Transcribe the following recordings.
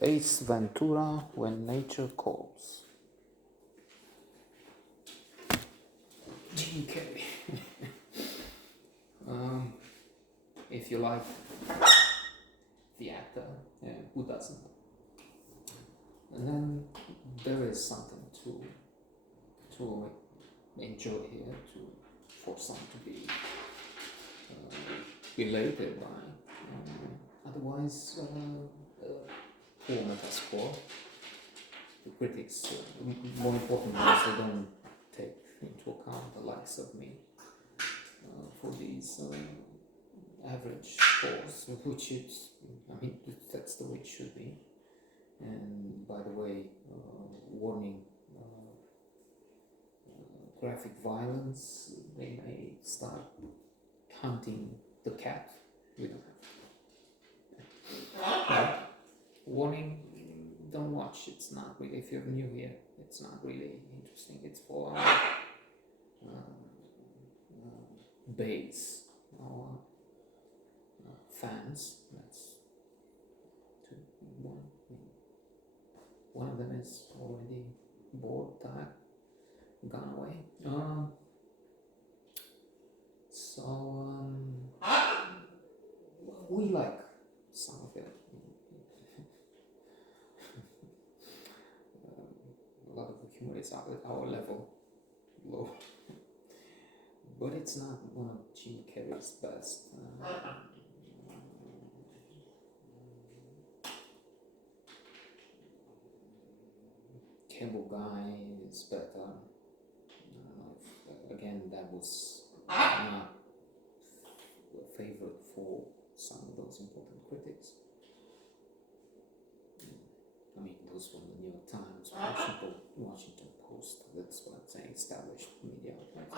Ace Ventura, When Nature Calls. Jim Carrey. If you like the actor, who doesn't? And then there is something to enjoy here, for some to be related by. Otherwise, poor metaphor. The critics, more importantly, they don't take into account the likes of me for these average scores, which it's, I mean, that's the way it should be. And by the way, warning, graphic violence, they may start hunting the cat. We don't have. Warning, don't watch, it's not really, if you're new here, it's not really interesting. It's for base, our fans. That's one of them is already bored, tired, gone away. We like some of it. A lot of the humor is at our level, low, but it's not one of Jim Carrey's best. Cable Guy is better. Again, that was not a favorite for some of those important critics. I mean, those from the New York Times, Washington Post, that's what I'm saying, established media outlets.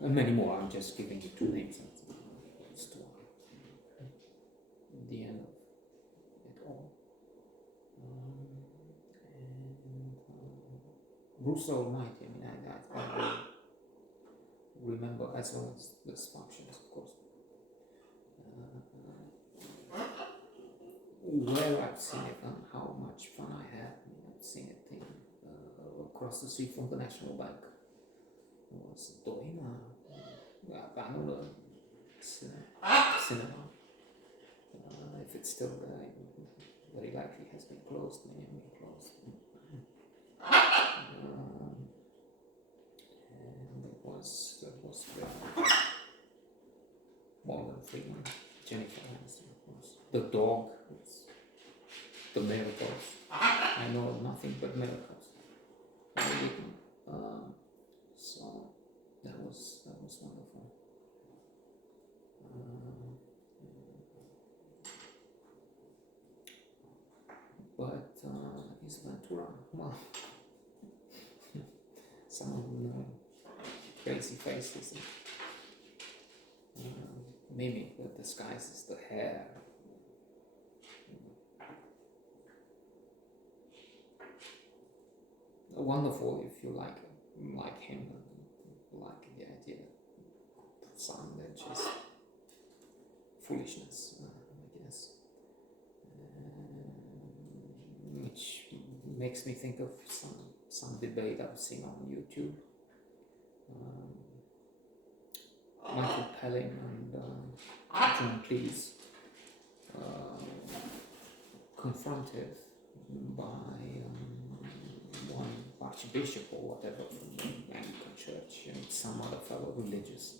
And many more, I'm just giving you two names. It's to the end of it all. Bruce Almighty, I mean, I remember, as well as the dysfunctions, of course. Where I've seen it and how much fun I had, I've seen it in, across the street from the National Bank. It was Doina, Ventura cinema. If it's still there, very likely has been closed, many have been closed. And it was Morgan Freeman, Jennifer Aniston, of course. The dog, the miracles. I know nothing but miracles. So that was wonderful. But is Ventura, well, some of them crazy faces. Mimic that disguises the hair. Wonderful if you like him, like the idea that some that just foolishness, I guess, which makes me think of some debate I've seen on YouTube. Michael Palin and John Cleese confronted by one archbishop or whatever from the Anglican Church and some other fellow religious,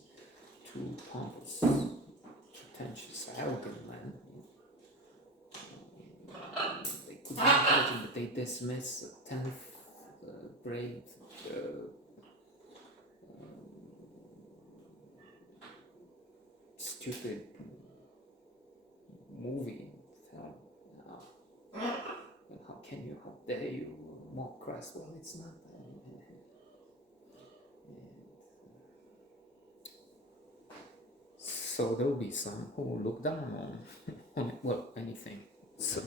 two pompous, pretentious, arrogant men. They could not imagine that they dismiss a 10th grade stupid movie film. How dare you mock Christ? Well, it's not. So there will be some who will look down on well, anything. So,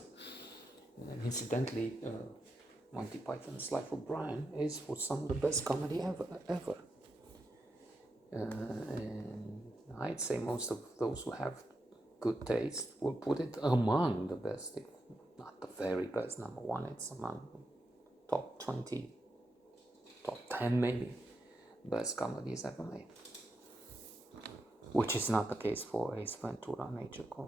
and incidentally, Monty Python's Life of Brian is for some of the best comedy ever. And I'd say most of those who have good taste will put it among the best, if not the very best number one. It's among top 20, top 10 maybe, best comedies ever made. Which is not the case for Ace Ventura Nature Call.